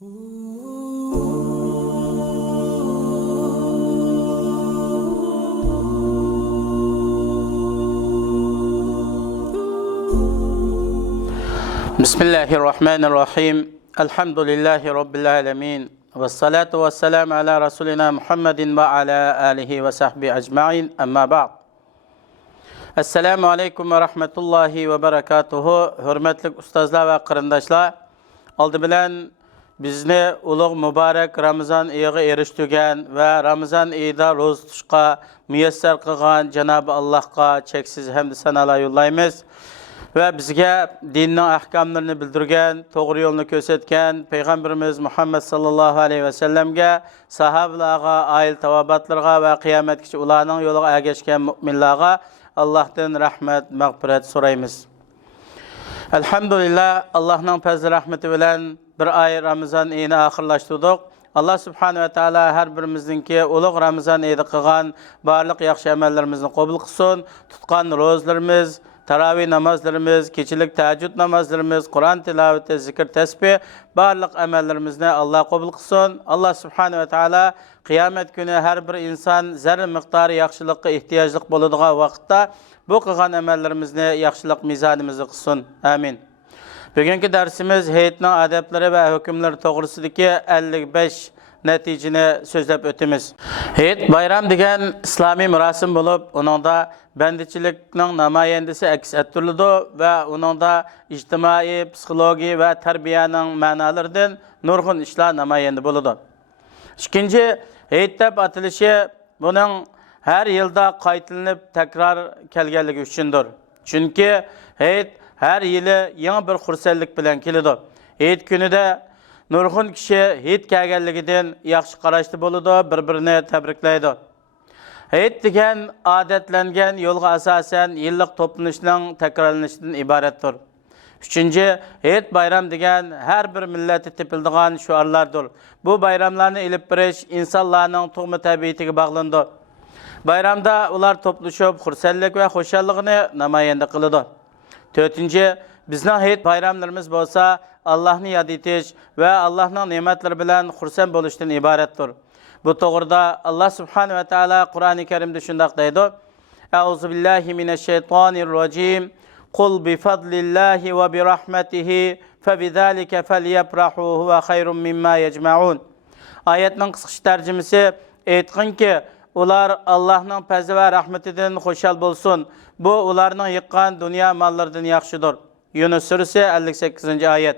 Bismillahirrahmanirrahim. Elhamdülillahi Rabbil alemin. Ve salatu ve selamu ala Resulina Muhammedin ve ala alihi ve sahbihi ecma'in. Amma ba'd. Esselamu aleyküm ve rahmetullahi ve berekatuhu. Hürmetli ustazlar ve kırındaşlar. Aldı bilen bizni ulug' mübarek Ramazan iyiga eriştirgen ve Ramazan iyida roz tutuşqa müyesser kılgan Cenab-ı Allah'a çeksiz hamd sanalar yollaymiz. Ve bizge dinin ahkamlarını bildirgen, doğru yolunu göstergen Peygamberimiz Muhammed sallallahu aleyhi ve sellemge, sahabelerine, aile tavabatlarına ve kıyametki ularının yolu ergeçken müminlerine Allah'tan rahmet, mağfiret sorayımız. Elhamdülillah Allah'ın fazl rahmeti bilen bir ay Ramazan ayını ahırlaştırdık. Allah subhanahu ve taala her birimizdinki ulug' Ramazan ayida qilgan barliq yaxshi amallarimizni qabul qilsin. Tutgan rozlarimiz, taravih namazlarımız, keçilik tahajjud namazlarımız, Kur'an tilaveti, zikir tesbih, barliq amallarimizni Allah qabul qilsin. Allah subhanahu ve taala qiyomat kuni her bir insan zarra miqdori yaxshilikqa ehtiyojli bo'ladigan vaqtda bu qilgan amallarimizni yaxshilik mezonimizda qilsin. Amin. Bugungi darsimiz hayitning odablari va hukmlari to'g'risidagi 55 natijani so'zlab o'tamiz. Hayit bayram degan islomiy marosim bo'lib, uningda bandichilikning namoyandasi aks ettiriladi va uningda ijtimoiy, psixologiya va tarbiyaning ma'nolaridan nurg'un ishlar namoyanda bo'ladi. Ikkinchi, hayit deb atilishi buning har yilda qaytilinib takror kelganligi uchundir. Chunki hayit her yili yangi bir xursandlik bilan keladi. Hayit kunida nurg'un kishi hayit kelganligidan yaxshi qarashda bo'ladi, bir-birini tabriklaydi. Hayit degan odatlangan yo'lga asosan yillik to'planishning takrorlanishidan iboratdir. Uchinchi, hayit bayram degan har bir millatda tepiladigan shuarlardir. Bu bayramlarni ilib berish insonlarning tug'ma tabiatiga bog'lanadi. Bayramda ular to'plashib xursandlik va xo'shalligini namoyon qiladi. Dördüncü, bizning hayit bayramlarimiz bo'lsa, Allohni yod etish va Allohning ne'matlari bilan xursand bo'lishdan iboratdir. Bu to'g'rida Alloh subhanahu va taolo Qur'oni Karimda shunday deydi: A'udzu billahi mineşşeytanirracim. Qul bi fadlillahi va bi rahmatihi fabizalika falyafrahu huve hayrun mimma yecmaun. Oyatning qisqa tarjimasi aytganki, ular Allah'ın fazli ve rahmetinden xoşal bolsun. Bu ularning yiqqan dünya mallarından yaxşıdır. Yunus suresi 58. ayet.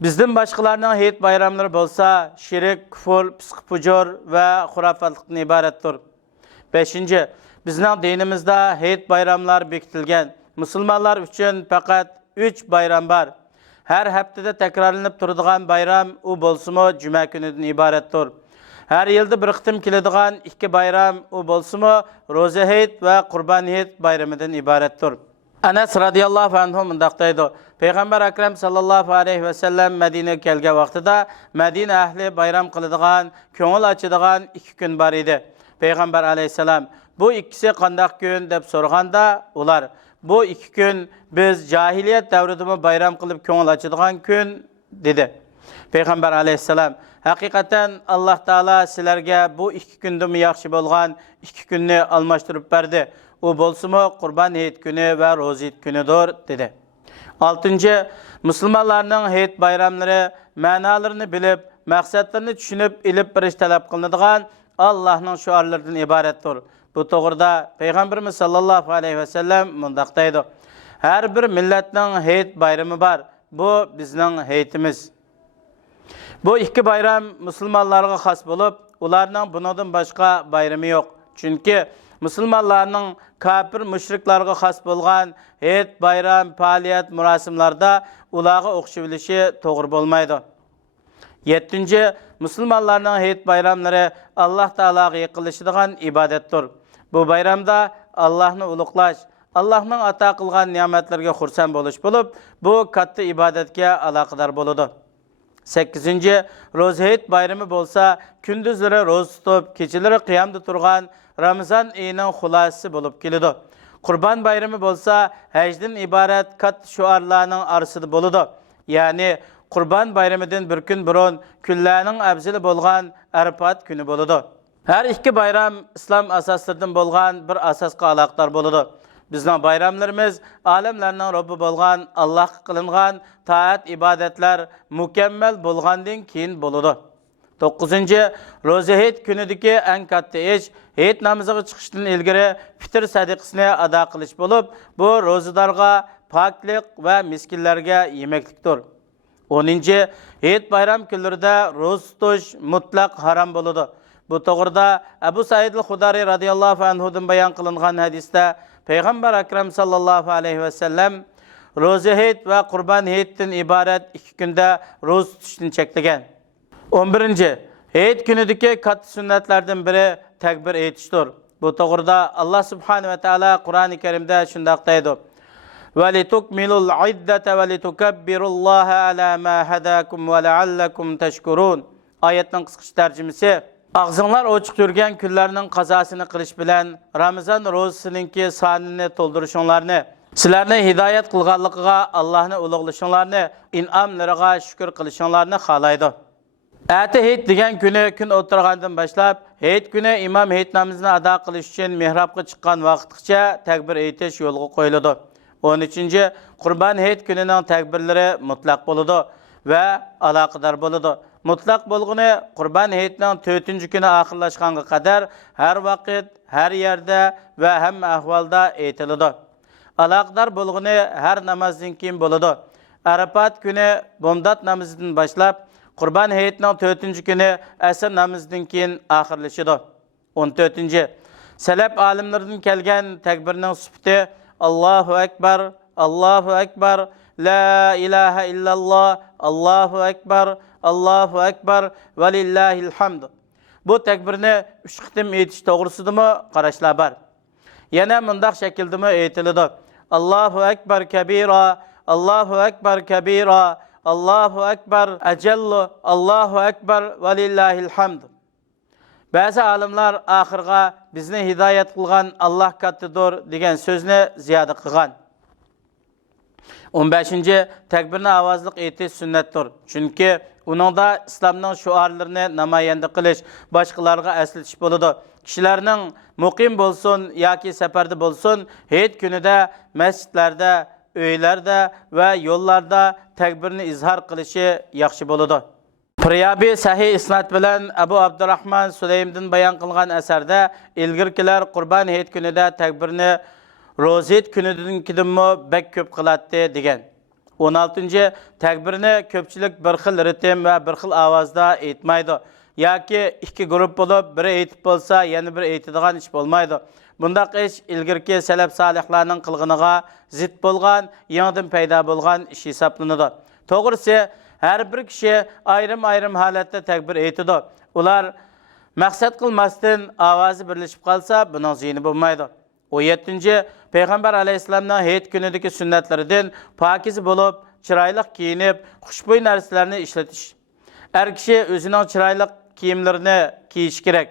Bizden başkalarının hayit bayramları bolsa, şirik, küfür, psixofujur ve hurafatlıktan ibarettir. 5. Bizning dinimizde hayit bayramlar bekitilgan. Müslümanlar üçün fakat 3 bayram var. Her haftada tekrarlanıp turadigan bayram u bolsumu cuma kunidan ibarettir. Her yılda bir qitim keladigan 2 bayram u bolsumu Roza hayit ve Qurban hayit bayramidan ibarettir. Anas radıyallahu anhu mundaq deydi: Peygamber Ekrem sallallahu aleyhi ve sellem Medine'ye kelgan vaqtida Medine ahli bayram qiladigan, ko'ngil ochadigan 2 kun bor edi. Peygamber aleyhisselam bu ikkisi qanday kun deb so'raganda ular bu 2 kun biz jahiliyat davrida bayram qilib ko'ngil ochadigan kun dedi. Peygamber aleyhisselam hakikaten Allah Teala sizlarga bu 2 kundan yaxshi bo'lgan 2 kunni almashtirib berdi. O bolsumu Qurban hayit günü ve Roza hayit günüdür dedi. 6. Müslümanlarning hayit bayramları ma'nolarini bilib, maqsadlarini tushunib, ilib berish talab qilinadigan Allohning shuarlaridan iboratdir. Bu to'g'rida Peygamberimiz sallallohu alayhi ve sellem mundaq deydi: Her bir millatning hayit bayrami bor. Bu bizning hayitimiz. Bu 2 bayram Müslümanlarga xos bo'lib, ularning bundan boshqa bayrami yo'q. Chunki Müslümanlarning kafir müşriklarga xos bo'lgan hayit bayram faoliyat murasimlarda ularga o'xshilishi to'g'ri bo'lmaydi. 7. Müslümanlarning hayit bayramlari Alloh taologa yaqinlashadigan ibodatdir. Bu bayramda Allohni ulug'lash, Allohning ato qilgan ne'matlarga xursand bo'lish bo'lib, bu katta ibodatga aloqador bo'ladi. 8. Roza hayit bayrami bo'lsa, kunduzlari roza tutib, kechalari qiyomda turgan Ramazan ayının xulosasi bo'lib keladi. Qurban bayrami bo'lsa, hajdan iborat katta shuarlarning orasida bo'ladi. Ya'ni Qurban bayramidan bir kun burun kunlarning afzali bo'lgan Arafat kuni bo'ladi. Har ikki bayram islom asoslaridan bo'lgan bir asosga aloqador bo'ladi. Bizning bayramlarimiz olamlarning Robbi bo'lgan Allohga qilingan taat ibodatlar mukammal bo'lgandan keyin bo'ladi. 9. Ro'za Hayit kunidagi eng katta ish Hayit namoziga chiqishdan ilgari fitr sadiqasini ado qilish bo'lib, bu ro'zadorga poklik va miskinlarga yemeklikdir. 10. Hayit bayram kunlarida ro'za tutish mutlaq harom bo'ladi. Bu to'g'rida Abu Said al-Xudari radhiyallohu anhudan bayon qilingan hadisda Payg'ambar akram sallallohu alayhi va sallam ro'za Hayit va Qurban Hayitdan iborat 2 kunda ro'za tutishni cheklagan. 11. Hayit kunidagi katta sunnatlardan biri takbir aytishdir. Bu to'g'rida Alloh subhanahu va taolo Qur'oni Karimda shunday deydi: "Va litukmilul iddata va litukabbirulloha ala ma hadakum va la'allakum tashkurun." Oyatning qisqacha tarjimasi: Ağzınlar ochiq yurgan kunlarning qazosini qilish bilan Ramazon ro'zasininki sonini to'ldirishinglarni, sizlarni hidoyat qilganligiga Allohni ulug'lashinglarni, in'omlariga shukr qilishinglarni xohlaydi. Ati Hayit degan kuni kun o'tirgandan boshlab, Hayit kuni imom Hayit namozini ado qilish uchun mihrobga chiqqan vaqtgacha takbir aytish yo'lga qo'yiladi. 13. Qurban Hayit kunining takbirlari mutlaq bo'ladi va aloqador bo'ladi. Mutlaq bo'lg'ini Qurban Hayitning 4-kuni oxirlashganga qadar har vaqt, har yerda va hamma ahvolda aytiladi. Aloqador bo'lg'ini har namozdan keyin bo'ladi. Arafat kuni bomdod namozidan boshlab Qurban Hayitning 4-kuni asr namozidan keyin oxirlashadi. 14. Salaf olimlaridan kelgan takbirning sifati Allohu akbar, Allohu akbar, la ilaha illalloh, Allohu akbar, Allohu akbar va lillahil hamd. Bu takbirni 3 qitim aytish to'g'risidami qarashlar bor. Yana mundaq shakldami aytiladi: Allohu akbar kabira, Allohu akbar kabira, Allohu akbar ajallu, Allohu akbar va lillahil hamd. Ba'zi olimlar oxirga bizni hidoyat qilgan Alloh kattadir degan so'zni ziyoda qilgan. 15. Takbirni ovozliq aytish sunnatdir. Chunki uningda islomning shuarlarini namoyanda qilish, boshqalarga eslatish bo'ladi. Kishilarning muqim bo'lsin yoki safarda bo'lsin, Hayit kunida masjidlarda, uylarda va yo'llarda takbirni izhor qilishi yaxshi bo'ladi. Firyabi sahih isnad bilan Abu Abdurrahman Sulaymdan bayon qilgan asarda ilgirkilar Qurban Hayit kunida takbirni ro'za Hayit kunidagidanmi bek ko'p qiladi degan. 16. Takbirni ko'pchilik bir xil ritm va bir xil ovozda aytmaydi. Yoki ikki guruh bo'lib, biri aytib bo'lsa, yana biri aytadigan ish bo'lmaydi. Bundaq ish ilgirki salaf solihlarning qilganiga zid bo'lgan, yangidan paydo bo'lgan ish hisoblanadi. To'g'risi, har bir kishi ayrim-ayrim holatda takbir aytadi. Ular maqsad qilmasdan ovozi birlashib qolsa, buning ziyni bo'lmaydi. 17. Payg'ambar alayhisolamning Hayit kunidagi sunnatlaridan pokiz bo'lib, chiroyli kiyinib, xushbo'y narsalarni ishlatish. Har kishi o'zining chiroyli kiyimlarini kiyish kerak.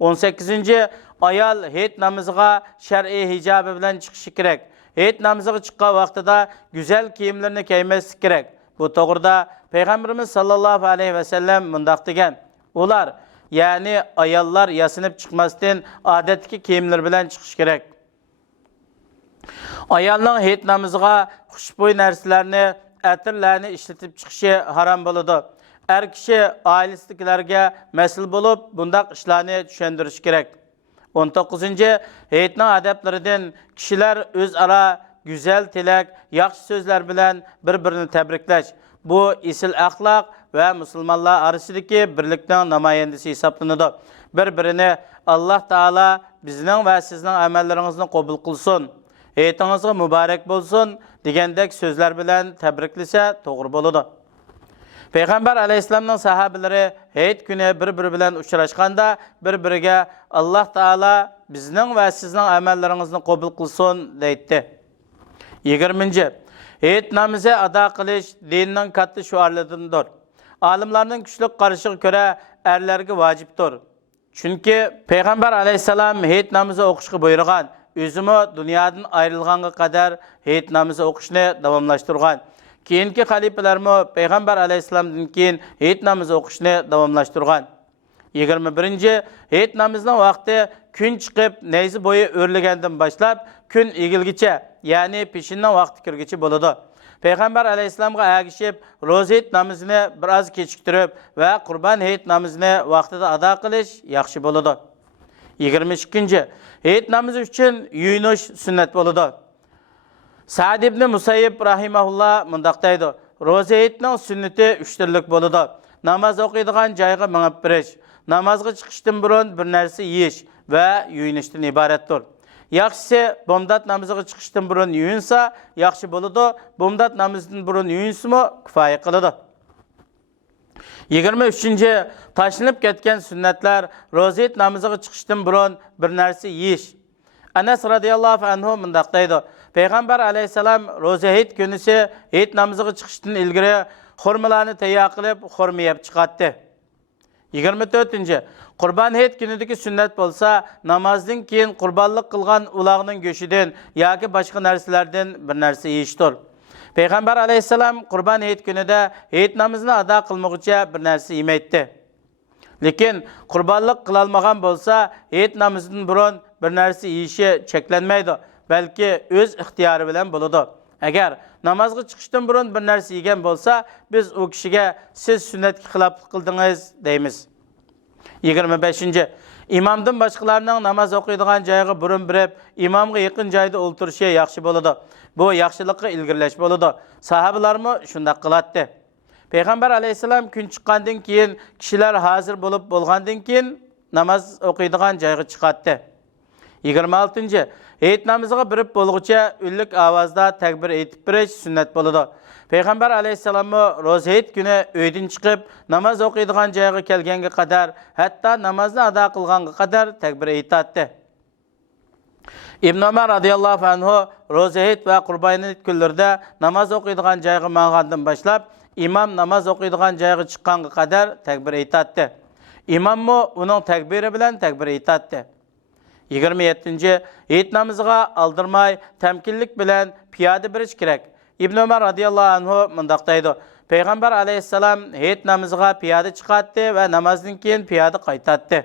18. Ayol Hayit namoziga shar'iy hijobi bilan chiqishi kerak. Hayit namoziga chiqqan vaqtida go'zal kiyimlarni kiymaslik kerak. Bu to'g'rida Payg'ambarimiz sallallohu alayhi va sallam mundaq degan: ular, ya'ni ayollar yasinib chiqmasdan odatdagi kiyimlar bilan chiqish kerak. Ayolning Hayit namoziga xushbo'y narsalarni, atirlarni ishlatib chiqishi harom bo'ladi. Har kishi oilasidagilarga mas'ul bo'lib, bundaq ishlarni tushuntirish kerak. 19. Hayitning odablaridan kishilar o'zaro go'zal tilak, yaxshi so'zlar bilan bir-birini tabriklash. Bu isil axloq va musulmonlar orasidagi birlikning namoyandasi hisoblanadi. Bir-birini Alloh taolo bizning va sizning amallaringizni qabul qilsin, Hayitingizga muborak bo'lsin degandek so'zlar bilan tabriklasa to'g'ri bo'ladi. Payg'ambar alayhisolamning sahobalari Hayit kuni bir-biri bilan uchrashganda bir-biriga Alloh taolo bizning va sizning amallaringizni qabul qilsin deydi. 20. Hayit namozi ado qilish dinning katta shuarlaridandir. Olimlarning kuchli qarashiga ko'ra erlarga vojibdir. Chunki Payg'ambar alayhisalom Hayit namozi o'qishga buyurgan, o'zimi dunyodan ayrilganga qadar Hayit namozi o'qishni davomlashtirgan. keyingi xalifalarmi payg'ambar alayhissalomdan keyin hayit namozi o'qishni davomlashtirgan. 21. Hayit namozining vaqti kun chiqib, nayzi bo'yi o'rlagandan boshlab kun egilgicha, ya'ni peshinning vaqti kirgicha bo'ladi. Payg'ambar alayhissalomga agishib, ro'za hayit namozini biroz kechiktirib va Qurban hayit namozini vaqtida ado qilish yaxshi bo'ladi. 22. Hayit namozi uchun yuyinish sunnat bo'ladi. Sa'd ibn Musayyib rahimahullah mundaq deydi: ro'za hayitning sunnati 3 turlik bo'ladi. Namoz o'qiydigan joyga minib birish, namozga chiqishdan burun bir narsa yeyish va yuyinishdan iboratdir. Yaxshisi bomdod namoziga chiqishdan burun yuyinsa yaxshi bo'ladi. Bomdod namozidan burun yuyinsimi kifoya qiladi. 23. Tashlanib ketgan sunnatlar ro'za hayit namoziga chiqishdan burun bir narsa yeyish. Anas radhiyallohu anhu mundaq deydi: Payg'ambar alayhisalom ro'za hayit kunisi hayit namoziga chiqishdan ilgari xurmalarni tayyor qilib, xurma yeb chiqatdi. 24. Qurban hayit kunidagi sunnat bo'lsa, namozdan keyin qurbonlik qilgan uloqning go'shidan yoki boshqa narsalardan bir narsa yeyishdir. Payg'ambar alayhisalom Qurban hayit kunida hayit namozini ado qilmoqcha bir narsa yemaydi. Lekin qurbonlik qilolmagan bo'lsa, hayit namozidan burun bir narsa yeyishi cheklanmaydi, balki o'z ixtiyori bilan bo'ladi. Agar namozga chiqishdan burun bir narsa yegan bo'lsa, biz u kishiga siz sunnatga xiloflik qildingiz deymiz. 25. İmamdan boshqalarning namoz o'qiydigan joyga burun birib, imomga yaqin joyda o'ltirishi yaxshi bo'ladi. Bu yaxshilikqa ilgirlash bo'ladi. Sahobalarmi shunday qiladi. Payg'ambar alayhisalom kun chiqqandan keyin kishilar hozir bo'lib bo'lgandan keyin namoz o'qiydigan joyga chiqadi. 26. Hayit namoziga birib bo'lguncha ullik ovozda takbir aytib birish sunnat bo'ladi. Payg'ambar alayhisalom ro'za hayit kuni uydan chiqib, namoz o'qiydigan joyga kelganga qadar, hatto namozni ado qilganga qadar takbir aytadi. Ibn Umar radhiyallohu anhu ro'za hayit va Qurban hayit kunlarida namoz o'qiydigan joyga mangandan boshlab, imom namoz o'qiydigan joyga chiqqanga qadar takbir aytadi. Imommi uning takbiri bilan takbir aytadi. 27. Hayit namoziga aldirmay, tamkinlik bilan piyoda birish kerak. İbn Umar radhiyallohu anhu mundaq deydi: Payg'ambar alayhissalom hayit namoziga piyoda chiqadi va namozdan keyin piyoda qaytadi.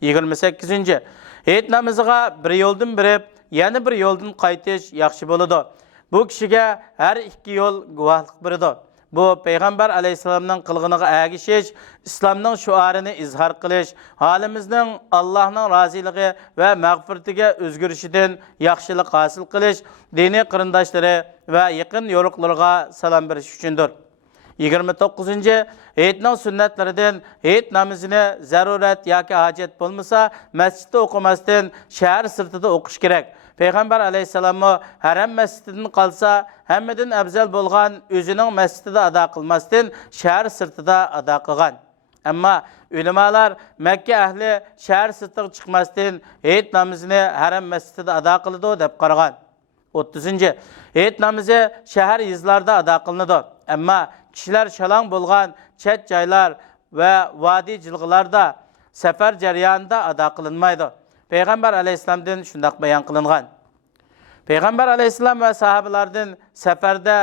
28. Hayit namoziga bir yo'ldan birib, yana bir yo'ldan qaytish yaxshi bo'ladi. Bu kishiga har ikki yo'l guvohlik beradi. Bu Payg'ambar alayhissalomning qilganiga agishish, islomning shuarini izhor qilish, halimizning Allohning roziligi va mag'firatiga o'zgarishidan yaxshilik hosil qilish, diniy qarindoshlari va yaqin yo'riqlarga salom berish uchundir. 29. Hayitning sunnatlaridan hayit namozini zarurat yoki hojat bo'lmasa, masjidda o'qimasdan shahar sirtida o'qish kerak. Payg'ambar alayhissalom haram masjididan qolsa, hammadan afzal bo'lgan o'zining masjidida ado qilmasdan shahar sirtida ado qilgan. Ammo ulamolar Makka ahli shahar sirtiga chiqmasdan hayit namozini haram masjidida ado qiladi deb qaragan. 30. Hayit namozi shahar yizlarda ado qilinadi. Ammo kishilar shalong bo'lgan chet joylar va vodiy jilg'alarda safar jarayonida ado qilinmaydi. Payg'ambar alayhissalomdan shunday bayon qilingan. Payg'ambar alayhissalom va sahobalardan safarda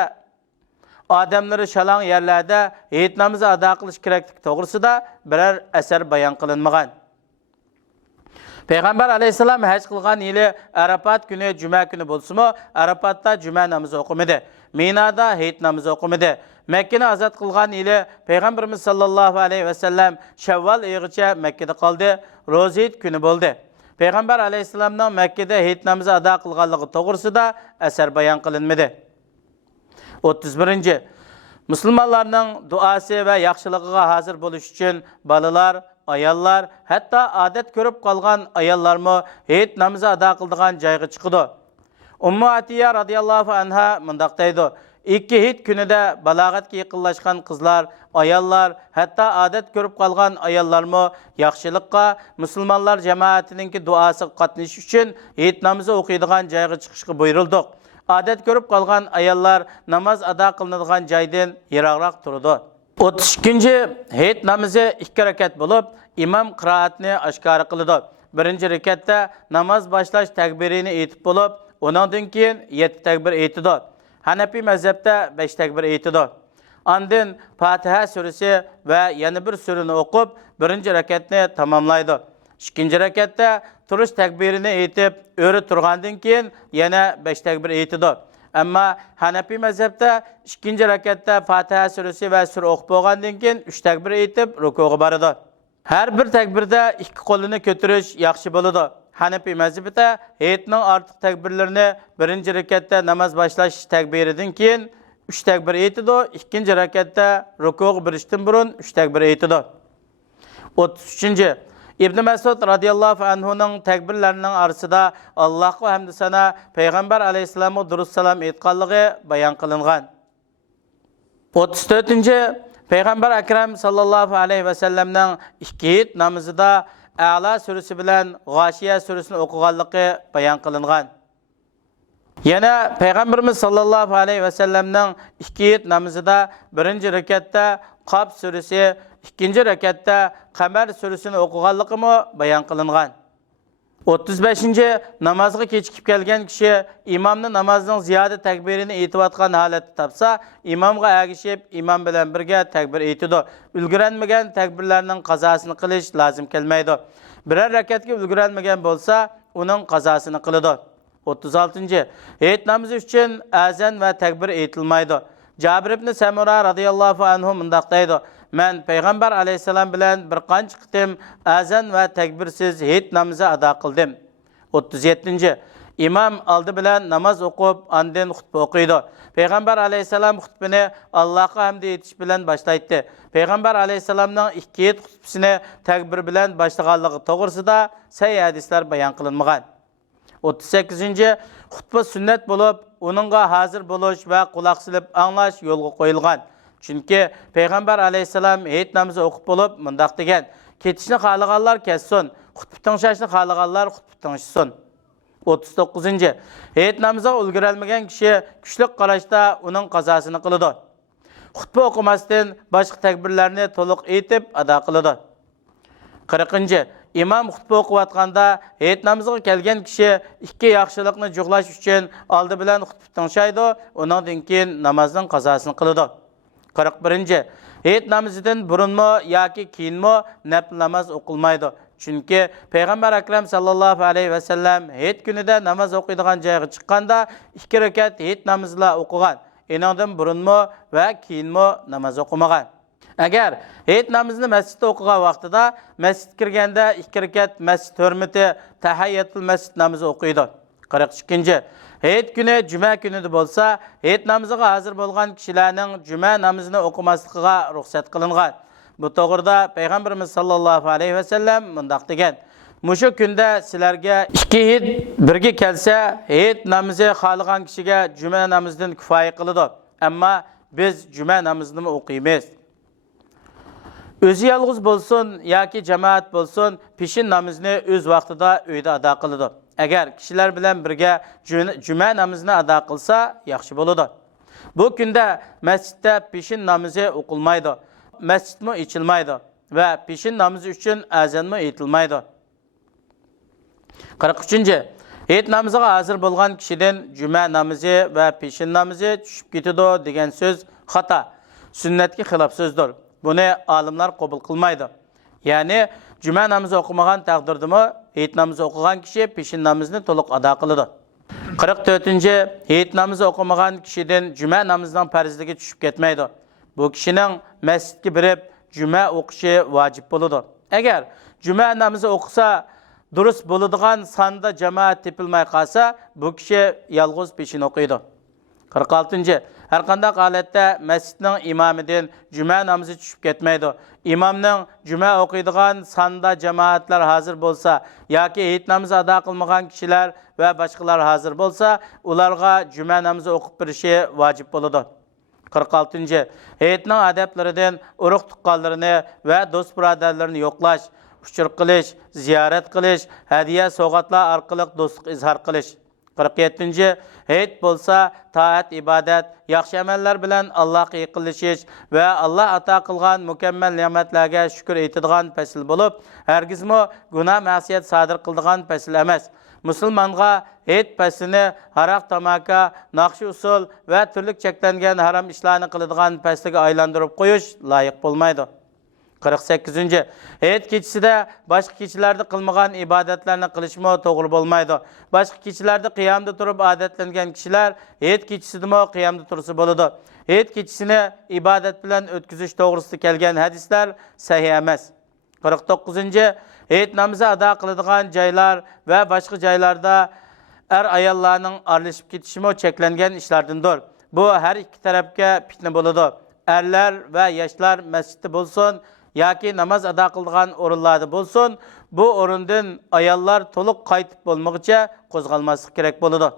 odamlari shalong yerlarda hayit namozi ado qilish kerakligi to'g'risida biror asar bayon qilinmagan. Payg'ambar alayhissalom haj qilgan yili Arafat kuni juma kuni bo'lsa-mu, Arafatda juma namozi o'qimadi. Minada hayit namozi o'qimadi. Makkani ozod qilgan yili Payg'ambarimiz sallallohu alayhi va sallam Shavvol oyigacha Makkada qoldi. Ro'za hayit kuni bo'ldi. Payg'ambar alayhissalomning Makkada hayit namozi ado qilganligi to'g'risida asar bayon qilinmadi. 31. Musulmonlarning duosi va yaxshiligiga hozir bo'lish uchun bolalar, ayollar, hatto odat ko'rib qolgan ayollarmi hayit namozi ado qiladigan joyga chiqdi. Ummu Atiya radhiyallohu anha mundaq deydi: ikki hayit kunida balog'atga yaqinlashgan qizlar, ayollar, hatto odat ko'rib qolgan ayollarmi yaxshilikqa, musulmonlar jamoatininki duosiga qatnashish uchun hayit namozi o'qiydigan joyga chiqishga buyurildi. Odat ko'rib qolgan ayollar namoz ado qilinadigan joydan yiroqroq turdi. 32. Hayit namozi 2 rakat bo'lib, imom qiroatni oshkora qiladi. Birinchi rakatda namoz boshlash takbirini aytib bo'lib, undan keyin 7 takbir aytadi. Hanefi mezhepte 5 tekbir aytidi. Andın Fatiha suresi ve yana bir sureni okup birinci rekatni tamamlaydı. İkinci rekatta turuş tekbirini aytib, öri turgandan keyin yana 5 tekbir aytidi. Ama Hanefi mezhepte ikinci rekatta Fatiha suresi ve sure okup bolgandan keyin 3 tekbir aytib rukuga baradi. Her bir tekbirde iki kolunu götürüş yaxşı boludu. Hanefi mezhebide heyetning artık tekbirlerini birinci rekatta namaz başlaş tekbiridan keyin 3 tekbir aytidi. İkinci rekatta rukuga birishdan burun 3 tekbir aytidi. 33. İbn Mesud radıyallahu anhu'nun tekbirlerinin arasında Allah'a hamd sana Peygamber aleyhisselamı durust salam aytganligi bayan kılıngan. 34. Peygamber Ekrem sallallahu aleyhi ve sellem'nin iki hit namazida A'la suresi bilen Gâşiye suresini okuganligi bayan kılıngan. Yana Peygamberimiz sallallahu aleyhi ve sellem'nin iki hit namazida birinci rekatta Qaf suresi, ikinci rekatta Kamer suresini okuganligi mı bayan kılıngan. 35. Namazga kechikib kelgan kishi imamning namazning ziyoda takbirini aytib atgan holatda topsa, imamga agishib, imam bilan birga takbir aytadi. Ulguranmagan takbirlarning qazosini qilish lozim kelmaydi. Birer rakatga ulguranmagan bo'lsa, uning qazosini qiladi. 36. Hayit namozi uchun azan va takbir aytilmaydi. Jabir ibn Samura radhiyallohu anhu mundaq deydi: "Men Peygamber aleyhisselam bilan bir qancha qitim azan va takbirsiz hayit namozi ado qildim." 37. İmam aldı bilan namoz o'qib, ondan xutba o'qiydi. Peygamber aleyhisselam xutbini Allohga hamd aytish bilan boshlaydi. Peygamber aleyhisselamning ikki hayit xutbasini takbir bilan boshlaganligi to'g'risida sahih hadislar bayon qilinmagan. 38. Xutba sünnet bo'lib, uningga hozir bo'lish va quloq silib anglash yo'lga qo'yilgan. Chunki Peygamber aleyhisselam hayit namozi o'qib bo'lib, mundaq degan: "Ketishni xohlaganlar ketsin, xutba tinglashni xohlaganlar xutba tinglashsin." 39. Hayit namoziga ulgurolmagan kishi kuchli qarashda uning qazosini qiladi. Xutba o'qimasdan boshqa takbirlarni to'liq aytib ado qiladi. 40. İmam xutba o'qiyotganda hayit namoziga kelgan kishi ikki yaxshilikni jug'lash uchun oldi bilan xutba tinglashaydi, undan keyin namozning qazosini qiladi. 41. Hayit namozidan burunmi yoki keyinmi nafl namoz o'qilmaydi. Chunki Peygamber Ekrem sallallahu aleyhi ve sellem hayit kunida namoz o'qiydigan joyga chiqqanda 2 rakat hayit namozlar o'qigan. Eningdan burunmi va keyinmi namoz o'qimagan. Agar hayit namozini masjidda o'qigan vaqtida masjid kirganda 2 rakat masjid hurmati tahayyatul masjid namozi o'qiydi. 42. Hayit kuni juma kunida bo'lsa, hayit namoziga hozir bo'lgan kishilarning juma namozini o'qimasligiga ruxsat qilingan. Bu to'g'rida Peygamberimiz sallallohu aleyhi ve sellem mundaq degan: "Mushu kunda sizlarga 2 hayit birga kelsa, hayit namozi xohlagan kishiga juma namozidan kifoya qiladi. Ammo biz juma namozini o'qiymiz." O'zi yalg'iz bo'lsin yoki jamoat bo'lsin, peshin namozini o'z vaqtida uyda ado qiladi. Agar kishilar bilan birga juma namozini ado qilsa, yaxshi bo'ladi. Bu kunda masjidda peshin namozi o'qilmaydi, masjidmi ochilmaydi va peshin namozi uchun azanmi aytilmaydi. 43. Hayit namoziga hozir bo'lgan kishidan juma namozi va peshin namozi tushib ketadi degan so'z xato, sunnatga xilof so'zdir. Buni olimlar qabul qilmaydi. Ya'ni juma namozi o'qimagan taqdirdami hayit namozi o'qigan kishi peshin namozini to'liq ado qiladi. 44. Hayit namozi o'qimagan kishidan juma namozining farzligi tushib ketmaydi. Bu kishining masjidga borib juma o'qishi vojib bo'ladi. Agar juma namozi o'qisa, durust bo'ladigan sonda jamoat tepilmay qolsa, bu kishi yolg'iz peshin o'qiydi. 46. Her qanday holatda masjidning imamidan juma namozi tushib ketmaydi. İmamning juma o'qiydigan sonda jamoatlar hozir bo'lsa yoki hayit namozi ado qilmagan kishilar va boshqalar hozir bo'lsa, ularga juma namozi o'qib berishi vojib bo'ladi. 46. Hayitning odablaridan urug' tuqqanlarini va do'st birodarlarni yo'qlash, uchur qilish, ziyorat qilish, hadiya sovg'atlar orqali do'stlik izhor qilish. 47. Heyit bo'lsa taat, ibodat, yaxshi amallar bilan Allohga yaqinlashish va Alloh ato qilgan mukammal ne'matlarga shukr etadigan fasl bo'lib, hargizmi gunoh ma'siyat sodir qiladigan fasl emas. Musulmonga heyit faslini haroq tamaka, naqshi usul va turli cheklangan harom ishlarni qiladigan fasliga aylantirib qo'yish loyiq bo'lmaydi. 48. Heyit kechasida boshqa kechalarda qilmagan ibodatlarni qilishmo to'g'ri bo'lmaydi. Boshqa kechalarda qiyomda turib odatlangan kishilar heyit kechasidami qiyomda tursa bo'ladi. Heyit kechasini ibodat bilan o'tkazish to'g'risida kelgan hadislar sahih emas. 49. Heyit namozi ado qiladigan joylar va boshqa joylarda ayollarning aralashib ketishimi cheklangan ishlardandir. Bu har ikki tarafga fitna bo'ladi. Erlar va yoshlar masjidda bo'lsin yoki namoz ado qiladigan o'rinlarda bo'lsin, bu o'rindan ayollar to'liq qaytib bo'lmoqcha qo'zg'almaslik kerak bo'ladi.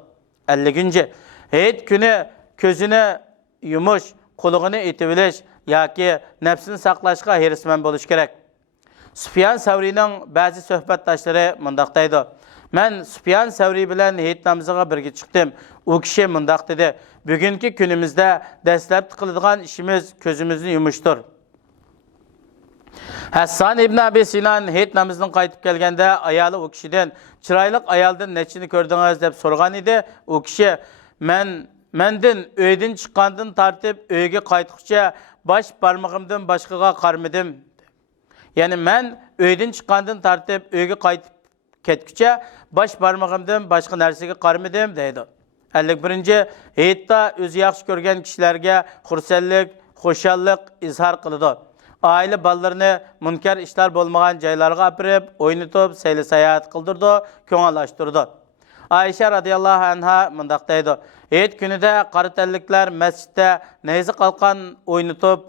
50. Heyit kuni ko'zini yumish, qo'ligini etib olish yoki nafsini saqlashga hirismand bo'lish kerak. Sufyan Savrining ba'zi suhbatdoshlari mundaq deydi: "Men Sufyan Savri bilan heyit namoziga birga chiqdim. U kishi mundaq dedi: "Bugungi kunimizda dastlabki qiladigan ishimiz ko'zimizni yumishdir." Hassan ibn Abi Sinan heyit namozidan qaytib kelganda ayoli u kishidan chiroyli ayoldan nechini ko'rdingiz deb so'ragan edi. U kishi mendan uydan chiqqandan tartib uyga qaytguncha bosh barmog'imdan boshqaga qarmadim. Ya'ni men uydan chiqqandan tartib uyga qaytib ketguncha bosh barmog'imdan boshqa narsaga qarmadim deydi. 51. Heyitda o'zi yaxshi ko'rgan kishilarga xursandlik, xushallik izhor qiladi. Aile balalarını munkar ishlar bo'lmagan joylarga apirib, o'ynatib, sayli sayohat qildirdi, ko'ngilashtirdi. Ayşe radıyallahu anha mundaq deydi: "Heyit kunida qora tanliklar masjidda nayza qalqan o'ynatib,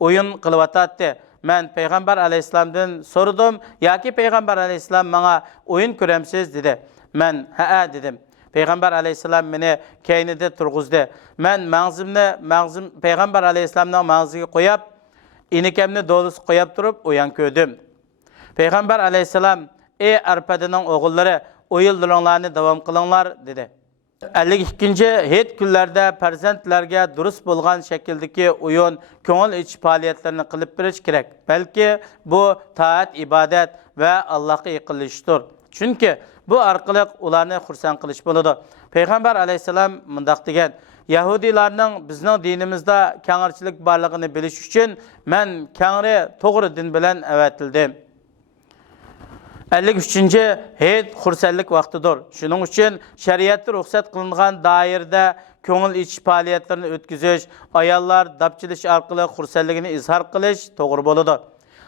o'yin qilyotdi. Men Payg'ambar alayhisalomdan so'radim, yoki Payg'ambar alayhisalom menga o'yin ko'ramsiz dedi. Men ha dedim. Payg'ambar alayhisalom meni keynida turg'izdi. Men mag'zim Payg'ambar alayhisalomning mag'ziga qo'yib, inikemni dolusu qo'yib turib o'yan ko'rdim. Payg'ambar alayhisalom: "Ey Arpadining o'g'illari, o'yinlaringlarni davom qilinglar" dedi. 52. Heyit kunlarda farzandlarga durust bo'lgan shakldagi o'yin, ko'ngil ichish faoliyatlarini qilib berish kerak. Balki bu taat, ibodat va Allohga yaqinlashishdir. Chunki bu orqali ularni xursand qilish bo'ladi. Payg'ambar alayhisalom mundaq degan: "Yahudilarning bizning dinimizda kengirchilik borligini bilish uchun men kengri to'g'ri din bilan avatildim." 53. Heyit xursandlik vaqtidir. Shuning uchun shariatda ruxsat qilingan doirada ko'ngil ichish faoliyatlarini o'tkazish, ayollar dapchilish orqali xursandligini izhor qilish to'g'ri bo'ladi.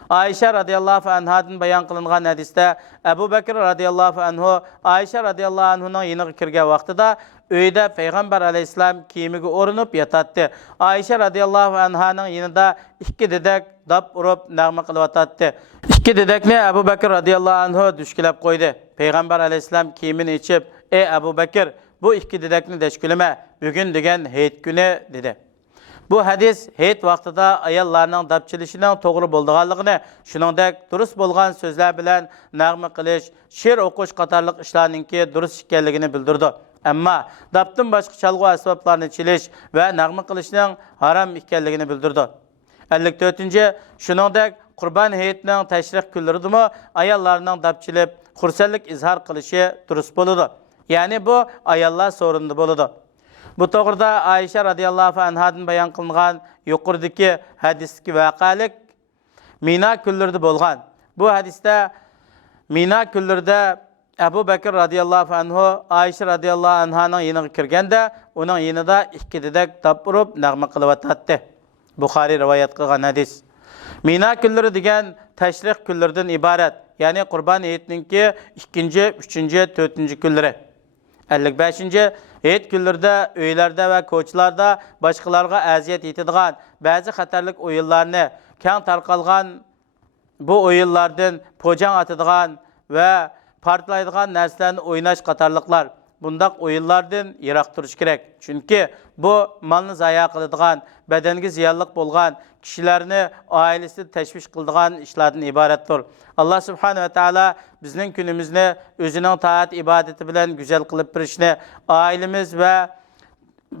Ayşe radıyallahu anhadan bayon qilingan hadisda Abu Bakr radıyallahu anhu Ayşe radıyallahu anhuning yeniga kirgan vaqtida uyda Payg'ambar alayhisalom kiyimiga o'rinib yotadi. Ayşe radıyallahu anhaning yonida ikki dedak dab urib nag'ma qilyotadi. İkki dedakni Abu Bakr radıyallahu anhu dushkilab qo'ydi. Payg'ambar alayhisalom kiyimini ichib: "Ey Abu Bakr, bu ikki dedakni dashkulama. Bugun degan heyit kuni" dedi. Bu hadis heyit vaqtida ayollarning dapchilishining to'g'ri bo'lganligini, shuningdek durust bo'lgan so'zlar bilan nag'ma qilish, she'r o'qish qatorliq ishlarningki durust ekanligini bildirdi. Ammo dapdan boshqa chalg'u asboblarni chilish va nag'ma qilishning harom ekanligini bildirdi. 54. Shuningdek Qurban hayitining tashrih kunlaridami ayollarning dapchilib, xursandlik izhor qilishi durust bo'ladi. Ya'ni bu ayollar so'rinda bo'ladi. Bu to'g'rida Ayşe radıyallahu anhadan bayon qilingan yuqoridagi hadisdagi voqelik Mina kunlarida bo'lgan. Bu hadisda Mina kunlarida Abu Bakr radıyallahu anhu Ayşe radıyallahu anhaning yoniga kirganda, uning yonida ikki dedak dab urib nag'ma qilyotdi. Buxoriy rivoyat qilgan hadis. Mina kunlari degan tashrih kunlaridan iborat. Ya'ni Qurban hayitininki 2, 3, 4 kunlari. 55. Heyit kunlarida uylarda va ko'chalarda boshqalarga aziyat yetadigan ba'zi xatarlik o'yinlarni, keng tarqalgan bu o'yinlardan po'jang atadigan va partlaydigan narsalarni o'ynash qatorliqlar bundaq o'yinlardan yiroq turish kerak. Chunki bu malni zayo qiladigan, badanga ziyonli bo'lgan, kishilarni oilasini tashvish qiladigan ishlardan iboratdir. Alloh subhanahu va taolo bizning kunimizni o'zining taat ibodati bilan go'zal qilib berishni, oilamiz va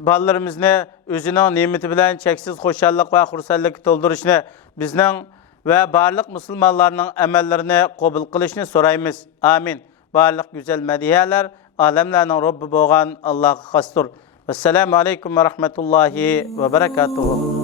bolalarimizni o'zining ne'mati bilan cheksiz xushallik va xursandlik to'ldirishni, bizning va barliq musulmonlarning amallarini qabul qilishni so'raymiz. Amin. Barliq go'zal madiyalar alamlarning Robbi bo'lgan Allohga xosdir. Assalomu alaykum va rahmatullohi va barakatuh.